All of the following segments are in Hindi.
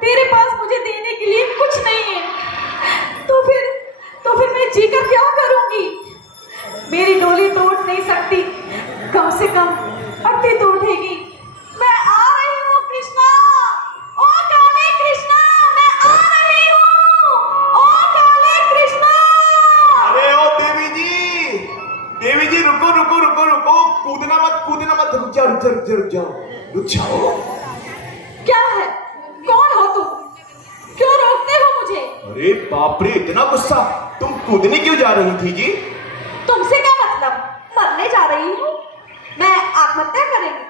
तेरे पास मुझे देने के लिए कुछ नहीं है, तो फिर मैं जीकर क्या करूंगी? मेरी डोली तो उठ नहीं सकती, कम से कम अट्टी तो उठेगी। मैं आ रही हूँ कृष्णा, ओ काले कृष्णा, मैं आ रही हूँ, ओ काले कृष्णा। अरे ओ देवी जी रुको रुको रुको रुको, कूदना मत, रुक जाओ। क्या है? कौन हो तुम? क्यों रोकते हो मुझे? अरे बाप रे, इतना गुस्सा! तुम कूदने क्यों जा रही थी जी? तुमसे क्या मतलब? मरने जा रही हूँ मैं, आत्महत्या करेंगी।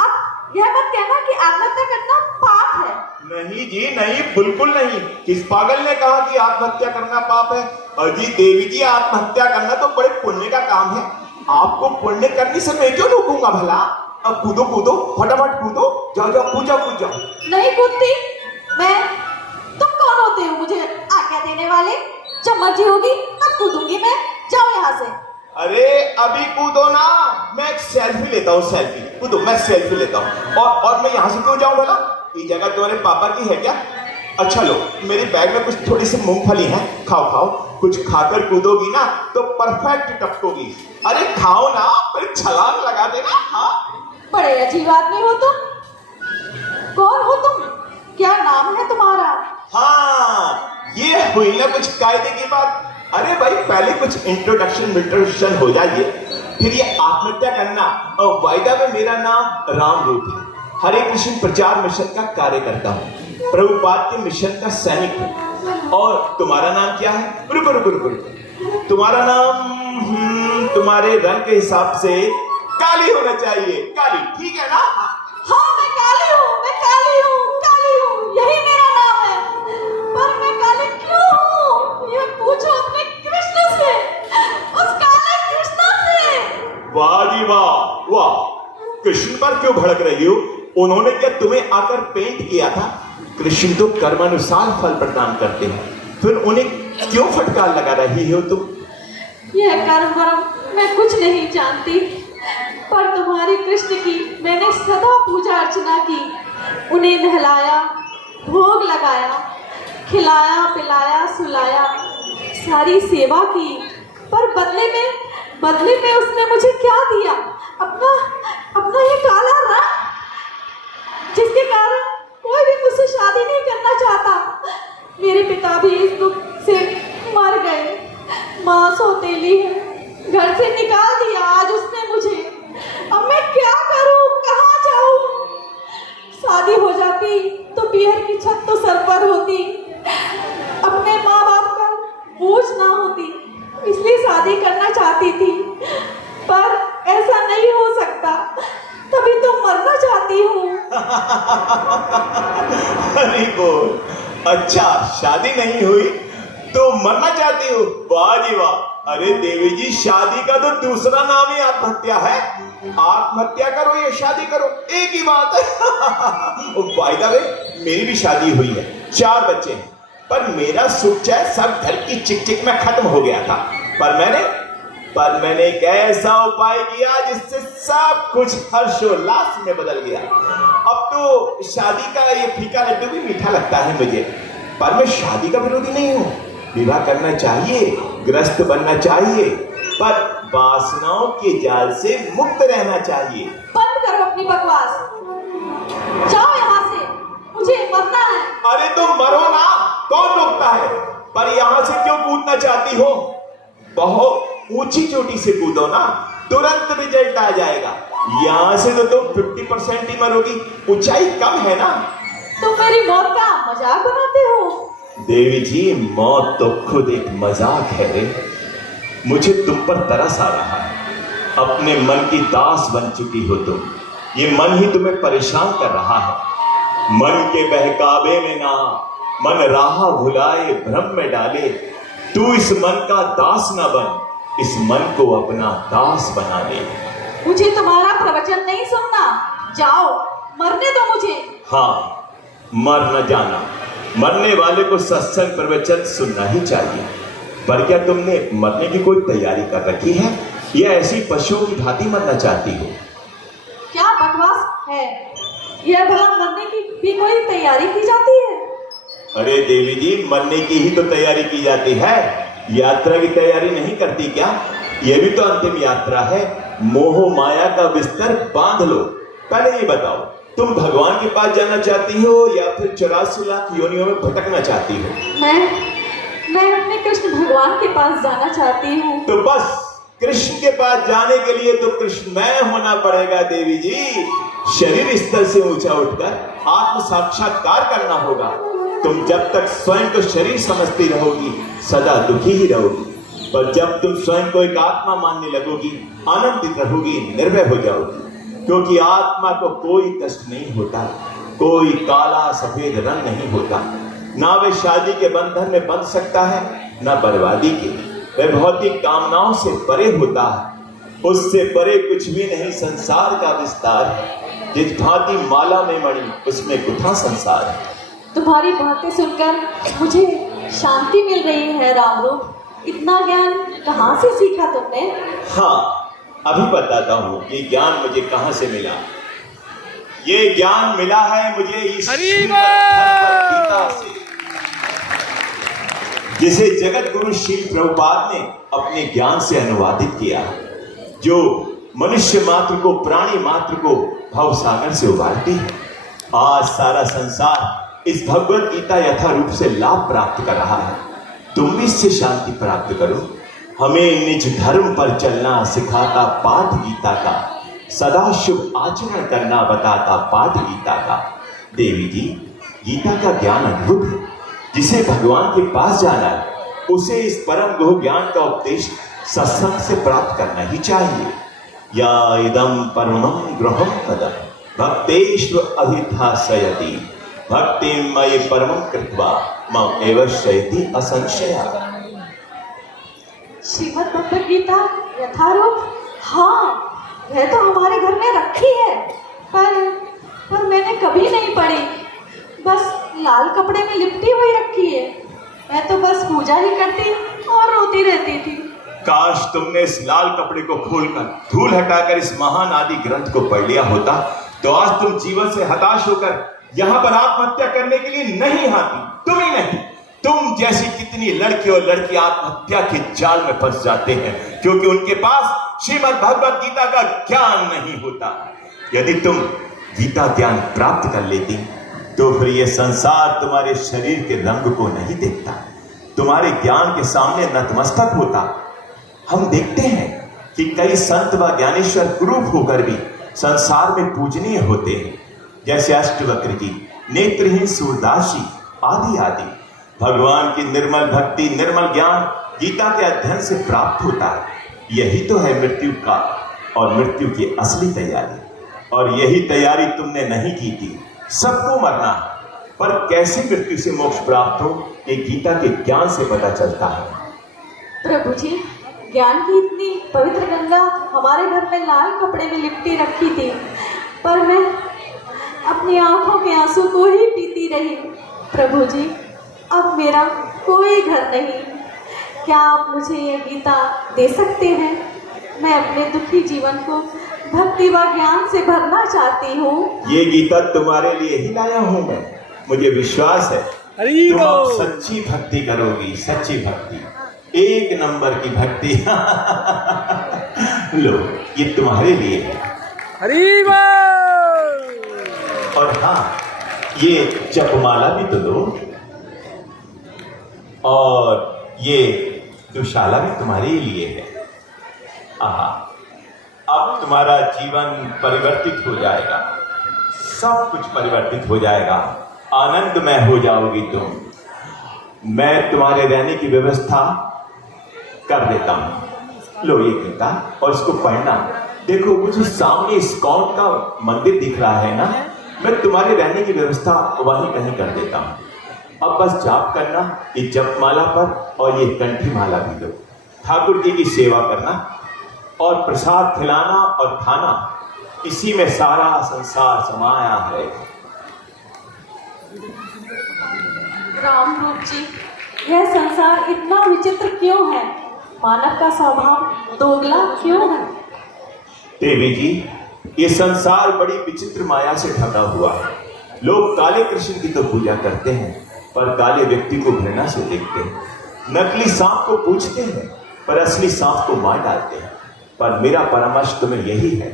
अब यह मत कहना कि आत्महत्या करना पाप है। नहीं जी नहीं, बिल्कुल नहीं। किस पागल ने कहा कि आत्महत्या करना पाप है? अजी देवी जी, आत्महत्या करना तो बड़े पुण्य का काम है। आपको पुण्य करने से मैं क्यों रोकूंगा भला? अब कूदो, फटाफट कूदो, जाओ, कूद जाओ। नहीं कूदती मैं। तुम कौन होते हो मुझे आज्ञा देने वाले? जब मर्जी होगी तब कूदूंगी मैं। जाओ यहाँ से। अरे अभी कूदो ना, मैं एक सेल्फी लेता हूँ। कूदो, मैं सेल्फी लेता हूँ। और मैं यहाँ से क्यों जाऊँ भला? ये जगह तुम्हारे पापा की है क्या? अच्छा लो, मेरे बैग में कुछ थोड़ी सी मूंगफली है, खाओ। कुछ खाकर कूदोगी ना तो परफेक्ट टपकोगी। अरे खाओ ना, फिर छलांग लगा देना। हाँ, बड़े अजीब आदमी हो तुम। कौन हो तुम? क्या नाम है तुम्हारा? हाँ, ये हुई ना कुछ कायदे की बात। अरे भाई, पहले कुछ इंट्रोडक्शन हो जाइए, फिर ये आत्महत्या करना। और वायदा में मेरा नाम राम रूप है, हरे कृष्ण प्रचार मिशन का कार्य करता हूँ, प्रभुपाद के मिशन का सैनिक हूँ। और तुम्हारा नाम क्या है? रुको। तुम्हारा नाम तुम्हारे रंग के हिसाब से काली होना चाहिए। काली, ठीक है ना? हाँ, मैं काली हूँ, यही मेरा नाम है। पर मैं काली क्यों हूँ? ये पूछो अपने कृष्ण से, उस काले कृष्ण से। वाह जी वाह। कृष्ण पर क्यों भड़क रही हो? उन्होंने क्या तुम्हें आकर पेंट किया था? कृष्ण तो कर्मानुसार फल प्रदान करते हैं, फिर उन्हें क्यों फटकार लगा रही हो तुम? यह कर्म वर्म मैं कुछ नहीं जानती, पर तुम्हारी कृष्ण की मैंने सदा पूजा अर्चना की, उन्हें नहलाया, भोग लगाया, खिलाया पिलाया सुलाया, सारी सेवा की। पर बदले में उसने मुझे क्या दिया? अपना ये काला रंग, जिसके कारण कोई भी मुझसे शादी नहीं करना चाहता। मेरे पिता भी इस दुख से मर गए, माँ सौतेली है, घर से निकाल दिया आज उसने मुझे। अब मैं क्या करूं, कहाँ जाऊं? शादी हो जाती तो पीहर की छत तो सर पर होती, अपने माँ बाप का बोझ ना होती, इसलिए शादी करना चाहती थी, पर ऐसा नहीं हो सकता, तभी तो मरना चाहती हूँ। अरे बोल, अच्छा शादी नहीं हुई तो मरना चाहती हो? वाह जी वाह। अरे देवी जी, शादी का तो दूसरा नाम ही आत्महत्या है। आत्महत्या करो या शादी करो, एक ही बात है। बाय द वे, मेरी भी शादी हुई है, 4 बच्चे हैं, पर मेरा सुख चैन सब घर की चिक में खत्म हो गया था। पर मैंने एक ऐसा उपाय किया जिससे सब कुछ हर्षोल्लास में बदल गया। अब तो शादी का ये फीका लड्डू भी मीठा लगता है मुझे। पर मैं शादी का विरोधी नहीं हूँ, विवाह करना चाहिए, ग्रस्त बनना चाहिए, पर वासनाओं के जाल से मुक्त रहना चाहिए। बंद करो अपनी बकवास, जाओ यहाँ से, मुझे मरना है। अरे तुम मरो ना, कौन रोकता है? पर यहाँ से क्यों कूदना चाहती हो? बहुत ऊंची चोटी से कूदो ना, तुरंत रिजल्ट आ जाएगा। यहाँ से तो तुम 50% ही मरोगी, ऊंचाई कम है ना। तुम मेरी मौत का मजाक बनाते हो? देवी जी, मौत तो खुद एक मजाक है रे। मुझे तुम पर तरस आ रहा है, अपने मन की दास बन चुकी हो तुम। ये मन ही तुम्हें परेशान कर रहा है। मन के बहकावे में ना, मन राह भुलाए भ्रम में डाले। तू इस मन का दास ना बन, इस मन को अपना दास बना ले। मुझे तुम्हारा प्रवचन नहीं सुनना, जाओ, मरने दो मुझे। हाँ, मर न जाना, मरने वाले को सत्संग प्रवचन सुनना ही चाहिए। पर क्या तुमने मरने की कोई तैयारी कर रखी है, या ऐसी पशुओं की भांति मरना चाहती हो? क्या बकवास है यह? भला मरने की भी कोई तैयारी की जाती है? अरे देवी जी, मरने की ही तो तैयारी की जाती है, यात्रा की तैयारी नहीं करती क्या? यह भी तो अंतिम यात्रा है। मोह माया का बिस्तर बांध लो। पहले ये बताओ, तुम भगवान के पास जाना चाहती हो या फिर 84 लाख योनियों में भटकना चाहती हो? मैं अपने कृष्ण भगवान के पास जाना चाहती हूँ। तो बस कृष्ण के पास जाने के लिए तो कृष्णमय होना पड़ेगा देवी जी। शरीर स्तर से ऊंचा उठकर आत्म साक्षात्कार करना होगा। तुम जब तक स्वयं को शरीर समझती रहोगी सदा दुखी ही रहोगी, पर जब तुम स्वयं को एक आत्मा मानने लगोगी आनंदित रहोगी, निर्भय हो जाओगी। क्योंकि आत्मा को कोई कष्ट नहीं होता, कोई काला सफेद रंग नहीं होता। ना वे शादी के बंधन में बंध सकता है, ना बर्बादी के। वह भौतिक कामनाओं से परे होता है, उससे परे कुछ भी नहीं संसार का विस्तार है। जिस भांति माला में मणि उसमें गुथा संसार है। तुम्हारी बातें सुनकर मुझे शांति मिल रही है रामरूप। इतना ज्ञान कहाँ से सीखा तुमने? हाँ, अभी बताता हूँ ये ज्ञान मुझे कहाँ से मिला। ये ज्ञान मिला है मुझे इस गीता से, जिसे जगत गुरु श्री प्रभुपाद ने अपने ज्ञान से अनुवादित किया, जो मनुष्य मात्र को, प्राणी मात्र को भवसागर से उबारती है। आज सारा संसार इस भगवत गीता यथा रूप से लाभ प्राप्त कर रहा है। तुम भी इससे शांति प्राप्त करो। हमें निज धर्म पर चलना सिखाता पाठ गीता का, सदा शुभ आचरण करना बताता पाठ गीता का। देवी जी, गीता का ज्ञान अद्भुत है। जिसे भगवान के पास जाना है उसे इस परम गुह ज्ञान का उपदेश सत्संग से प्राप्त करना ही चाहिए। या इदम परमं गृहं पदं भक्तेष्व अभिधास्यति भक्तिमयि परमं कृत्वा मम एव शयति असंशया। श्रीमद् भगवद गीता यथारूप, हाँ वह तो हमारे घर में रखी है, पर मैंने कभी नहीं पढ़ी। बस लाल कपड़े में लिपटी हुई रखी है। मैं तो बस पूजा ही करती और रोती रहती थी। काश तुमने इस लाल कपड़े को खोलकर धूल हटाकर इस महान आदि ग्रंथ को पढ़ लिया होता, तो आज तुम जीवन से हताश होकर यहाँ पर आत्महत्या करने के लिए नहीं आती। तुम ही नहीं, तुम जैसी कितनी लड़के और लड़की आत्महत्या के जाल में फंस जाते हैं, क्योंकि उनके पास श्रीमद् भगवत गीता का ज्ञान नहीं होता। यदि तुम गीता ज्ञान प्राप्त कर लेती तो फिर यह संसार तुम्हारे शरीर के रंग को नहीं देखता, तुम्हारे ज्ञान के सामने नतमस्तक होता। हम देखते हैं कि कई संत व ज्ञानेश्वर कुरूप होकर भी संसार में पूजनीय होते हैं, जैसे अष्टवक्र जी, नेत्रहीन सूरदास जी आदि आदि। भगवान की निर्मल भक्ति, निर्मल ज्ञान गीता के अध्ययन से प्राप्त होता है। यही तो है मृत्यु का और मृत्यु की असली तैयारी। और यही तैयारी तुमने नहीं की थी। सबको मरना है, पर कैसे मृत्यु से मोक्ष प्राप्त हो ये गीता के ज्ञान से पता चलता है। प्रभु जी, ज्ञान की इतनी पवित्र गंगा हमारे घर में लाल कपड़े में लिपटी रखी थी, पर मैं अपनी आंखों के आंसू को ही पीती रही। प्रभु जी, अब मेरा कोई घर नहीं। क्या आप मुझे ये गीता दे सकते हैं? मैं अपने दुखी जीवन को भक्ति व ज्ञान से भरना चाहती हूँ। ये गीता तुम्हारे लिए ही लाया हूँ मैं। मुझे विश्वास है तुम अब सच्ची भक्ति करोगी, सच्ची भक्ति, एक नंबर की भक्ति। लो, ये तुम्हारे लिए है। और हाँ, ये जपमाला भी तो लो, और ये दुशाला भी तुम्हारे लिए है। आहा, अब तुम्हारा जीवन परिवर्तित हो जाएगा, सब कुछ परिवर्तित हो जाएगा, आनंदमय हो जाओगी तुम। मैं तुम्हारे रहने की व्यवस्था कर देता हूँ। लो ये गीता और इसको पढ़ना। देखो मुझे सामने इस्कॉन का मंदिर दिख रहा है ना, मैं तुम्हारे रहने की व्यवस्था वहीं कहीं कर देता हूँ। अब बस जाप करना ये जपमाला पर, और ये कंठी माला भी दो। ठाकुर जी की सेवा करना और प्रसाद खिलाना और खाना, इसी में सारा संसार समाया है। राम रूप जी, यह संसार इतना विचित्र क्यों है? मानव का स्वभाव दोगला क्यों है? देवी जी, ये संसार बड़ी विचित्र माया से ढका हुआ है। लोग काले कृष्ण की तो पूजा करते हैं, पर काले व्यक्ति को घृणा से देखते हैं, नकली सांप को पूछते हैं पर असली सांप को मार डालते हैं। पर मेरा परामर्श तुम्हें यही है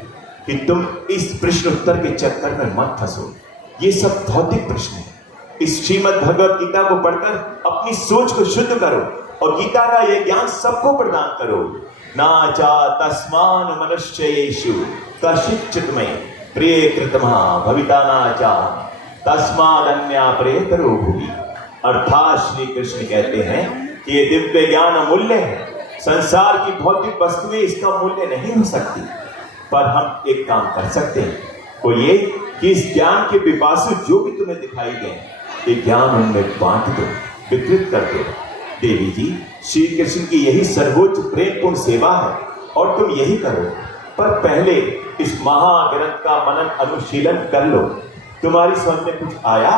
कि तुम इस प्रश्न उत्तर के चक्कर में मत फंसो। ये सब भौतिक प्रश्न है। इस श्रीमद् भगवत गीता को पढ़कर अपनी सोच को शुद्ध करो और गीता का यह ज्ञान सबको प्रदान करो। नाचा तस्मान मनुष्येषु कश्चित् चित्तमय प्रिय कृतमः भविता नाचा तस्मादन्या प्रेतरो भुवि। अर्थात श्री कृष्ण कहते हैं कि ये दिव्य ज्ञान अमूल्य है। संसार की भौतिक वस्तुएं इसका मूल्य नहीं हो सकती। पर हम एक काम कर सकते हैं, वो ये कि इस ज्ञान के पिपासु जो भी तुम्हें दिखाई दें, ये ज्ञान उनमें बांट दो, वितरित कर दो। देवी जी, श्री कृष्ण की यही सर्वोच्च प्रेमपूर्ण सेवा है और तुम यही करो। पर पहले इस महाग्रंथ का मनन अनुशीलन कर लो। तुम्हारी समझ में कुछ आया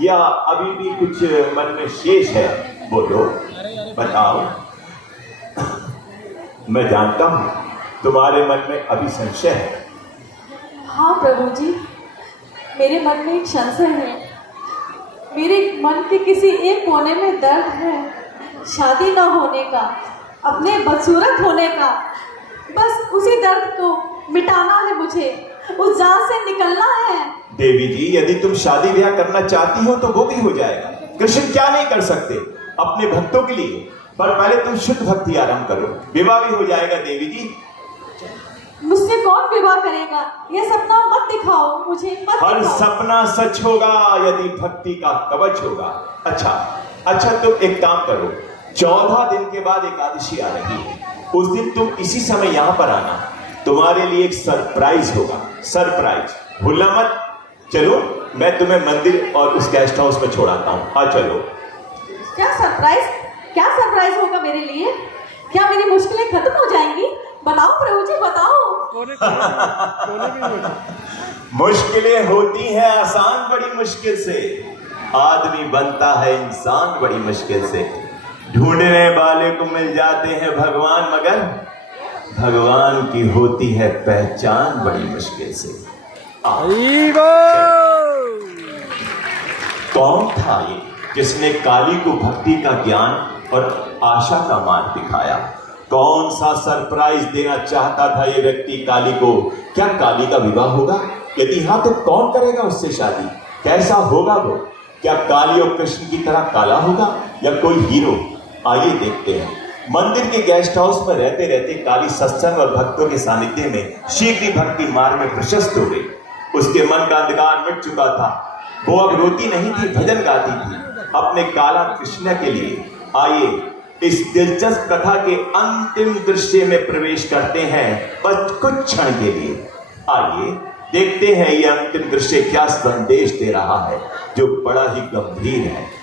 या अभी भी कुछ मन में शेष है? बोलो, बताओ। मैं जानता हूं तुम्हारे मन में अभी संशय है। हाँ प्रभु जी, मेरे मन में एक संशय है। मेरे मन के किसी एक कोने में दर्द है, शादी न होने का, अपने बदसूरत होने का। बस उसी दर्द को मिटाना है मुझे, उस जाल से निकलना है। देवी जी, यदि तुम शादी ब्याह करना चाहती हो तो वो भी हो जाएगा। कृष्ण क्या नहीं कर सकते अपने भक्तों के लिए। पर पहले तुम शुद्ध भक्ति आरंभ करो, विवाह भी हो जाएगा। देवी जी, मुझसे कौन विवाह करेगा? यह सपना मत दिखाओ मुझे, मत हर दिखाओ। सपना सच होगा यदि भक्ति का कवच होगा। अच्छा तुम एक काम करो, 14 दिन के बाद एकादशी आ रही है। उस दिन तुम इसी समय यहाँ पर आना। तुम्हारे लिए एक सरप्राइज होगा। सरप्राइज भूलना मत। चलो, मैं तुम्हें मंदिर और उस गेस्ट हाउस में छोड़ाता हूँ। हाँ चलो। क्या सरप्राइज होगा मेरे लिए? क्या मेरी मुश्किलें खत्म हो जाएंगी? बताओ प्रभु जी, बताओ। मुश्किलें होती हैं आसान बड़ी मुश्किल से। आदमी बनता है इंसान बड़ी मुश्किल से। ढूंढने वाले को मिल जाते हैं भगवान, मगर भगवान की होती है पहचान बड़ी मुश्किल से। कौन था ये जिसने काली को भक्ति का ज्ञान और आशा का मार्ग दिखाया? कौन सा सरप्राइज देना चाहता था ये व्यक्ति काली को? क्या काली का विवाह होगा? यदि हाँ तो कौन करेगा उससे शादी? कैसा होगा वो? क्या काली और कृष्ण की तरह काला होगा या कोई हीरो? आइए देखते हैं। मंदिर के गेस्ट हाउस में रहते रहते काली सत्संग और भक्तों के सानिध्य में शीघ्र ही भक्ति मार्ग में प्रशस्त हो गई। उसके मन का अंधकार मिट चुका था। वो अब रोती नहीं थी, भजन गाती थी अपने काला कृष्ण के लिए। आइए इस दिलचस्प कथा के अंतिम दृश्य में प्रवेश करते हैं बस कुछ क्षण के लिए। आइए देखते हैं ये अंतिम दृश्य क्या संदेश दे रहा है, जो बड़ा ही गंभीर है।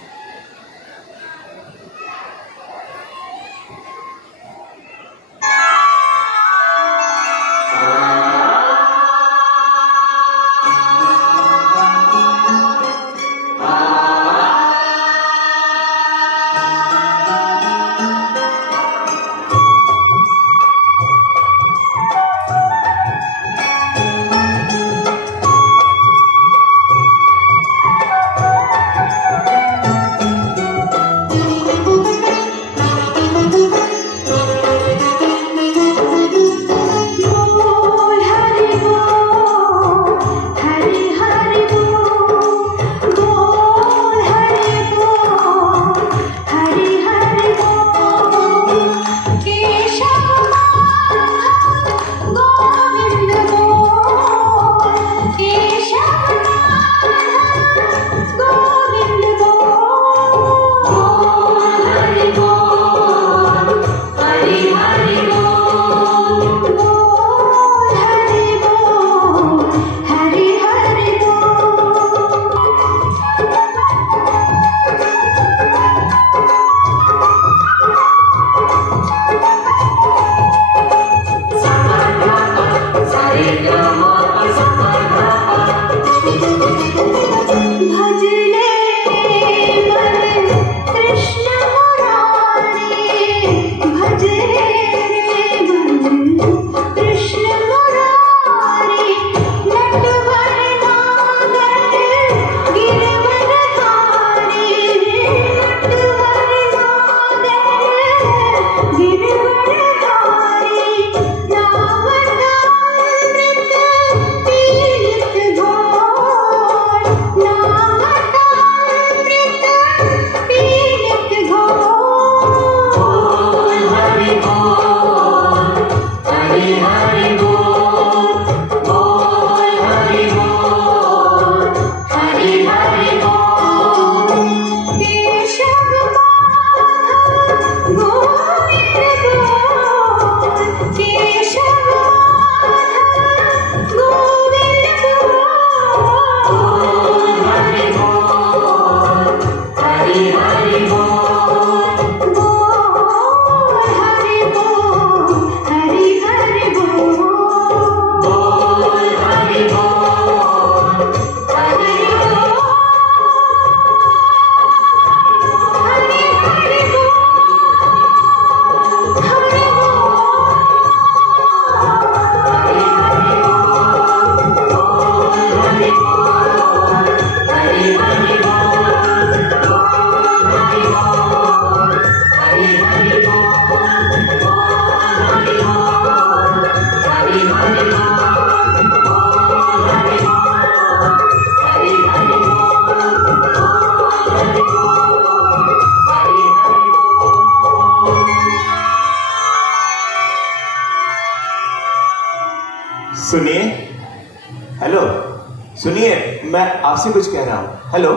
आपसे कुछ कह रहा हूँ। हेलो।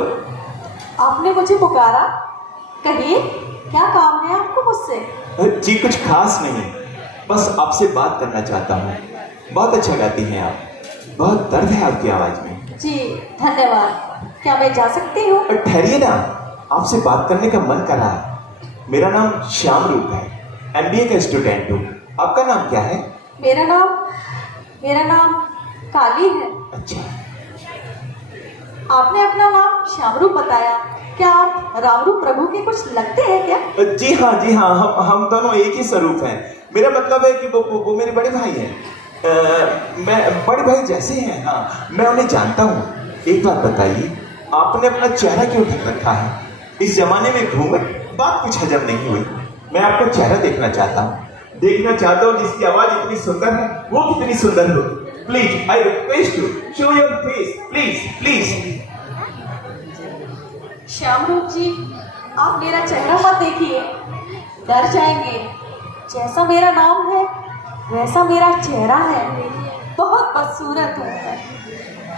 आपने मुझे पुकारा, कहिए क्या काम है आपको मुझसे? जी कुछ खास नहीं, बस आपसे बात करना चाहता हूँ। बहुत अच्छा गाती हैं आप, बहुत दर्द है आपकी आवाज में। जी धन्यवाद। क्या मैं जा सकती हूँ? ठहरिए ना, आपसे बात करने का मन कर रहा है। मेरा नाम श्याम रूप है, MBA का स्टूडेंट हूँ। आपका नाम क्या है? मेरा नाम काली है। अच्छा। आपने अपना नाम श्यामरूप बताया, क्या आप रामरूप प्रभु के कुछ लगते हैं क्या? जी हाँ, हम दोनों एक ही स्वरूप हैं। मेरा मतलब है कि वो मेरे बड़े भाई हैं। मैं बड़े भाई जैसे हैं। हाँ, मैं उन्हें जानता हूँ। एक बात बताइए, आपने अपना चेहरा क्यों ढक रखा है? इस जमाने में घूंघट, बात कुछ हजम नहीं हुई। मैं आपका चेहरा देखना चाहता हूँ, जिसकी आवाज इतनी सुंदर है वो कितनी सुंदर हो। Please, I request you, show your face, please. Shyamroop ji, आप मेरा चेहरा मत देखिए, डर जाएंगे। जैसा मेरा नाम है वैसा मेरा चेहरा है। बहुत बदसूरत हूँ मैं।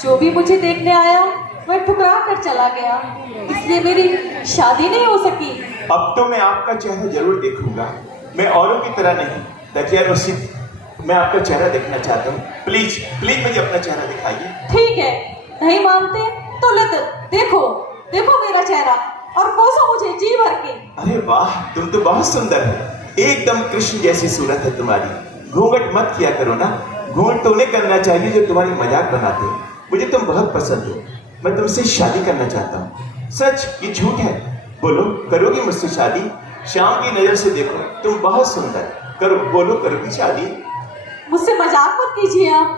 जो भी मुझे देखने आया वह ठुकरा कर चला गया, इसलिए मेरी शादी नहीं हो सकी। अब तो मैं आपका चेहरा जरूर देखूंगा। मैं औरों की तरह नहीं, दकिया रशीद, मैं आपका चेहरा देखना चाहता हूँ। प्लीज मुझे अपना चेहरा दिखाइए। ठीक है, नहीं मानते तो देखो मेरा चेहरा और कोसो मुझे जी भर के। अरे वाह, तुम तो बहुत सुंदर हो, एकदम कृष्ण जैसी सूरत है तुम्हारी। घूंघट मत किया करो ना, घूंघट तो उन्हें करना चाहिए जो तुम्हारी मजाक बनाते हो। मुझे तुम बहुत पसंद हो, मैं तुमसे शादी करना चाहता हूँ। सच ये झूठ है? बोलो, करोगी मुझसे शादी? शाम की नजर से देखो, तुम बहुत सुंदर। बोलो, करोगी शादी? मुझसे मजाक मत कीजिए आप।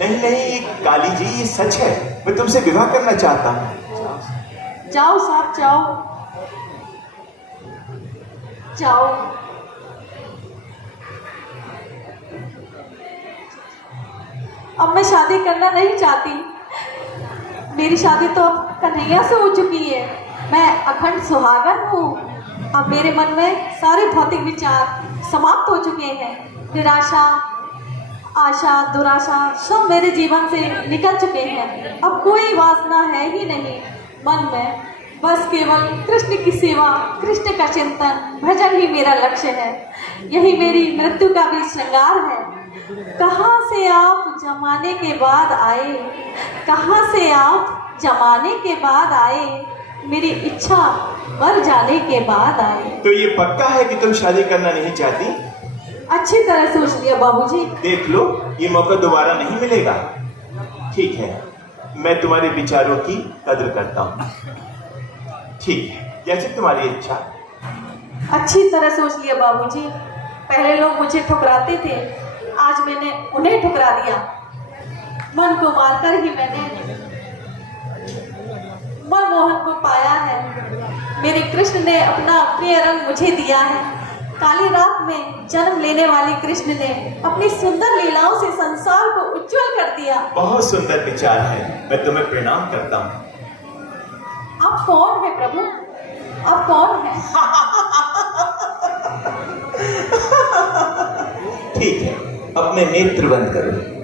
नहीं काली जी, ये सच है। मैं तुमसे विवाह करना चाहता हूँ। जाओ साहब, जाओ। अब मैं शादी करना नहीं चाहती। मेरी शादी तो अब कन्हैया से हो चुकी है। मैं अखंड सुहागन हूँ। अब मेरे मन में सारे भौतिक विचार समाप्त हो चुके हैं। निराशा, आशा, दुराशा सब मेरे जीवन से निकल चुके हैं। अब कोई वासना है ही नहीं मन में। बस केवल कृष्ण की सेवा, कृष्ण का चिंतन, भजन ही मेरा लक्ष्य है। यही मेरी मृत्यु का भी श्रृंगार है। कहाँ से आप जमाने के बाद आए, कहाँ से आप जमाने के बाद आए, मेरी इच्छा मर जाने के बाद आए। तो ये पक्का है कि तुम शादी करना नहीं चाहती? अच्छी तरह सोच लिया बाबूजी। देख लो, ये मौका दोबारा नहीं मिलेगा। ठीक है, मैं तुम्हारे विचारों की कदर करता हूँ। ठीक है, जैसे तुम्हारी इच्छा। अच्छी तरह सोच लिया बाबूजी। पहले लोग मुझे ठुकराते थे, आज मैंने उन्हें ठुकरा दिया। मन को मारकर ही मैंने मनमोहन को पाया है। मेरे कृष्ण ने अपना प्रिय रंग मुझे दिया है। काली रात में जन्म लेने वाले कृष्ण ने अपनी सुंदर लीलाओं से संसार को उज्जवल कर दिया। बहुत सुंदर विचार है, मैं तुम्हें प्रणाम करता हूँ। आप कौन है प्रभु? आप कौन है? ठीक है, अपने नेत्र बंद करो।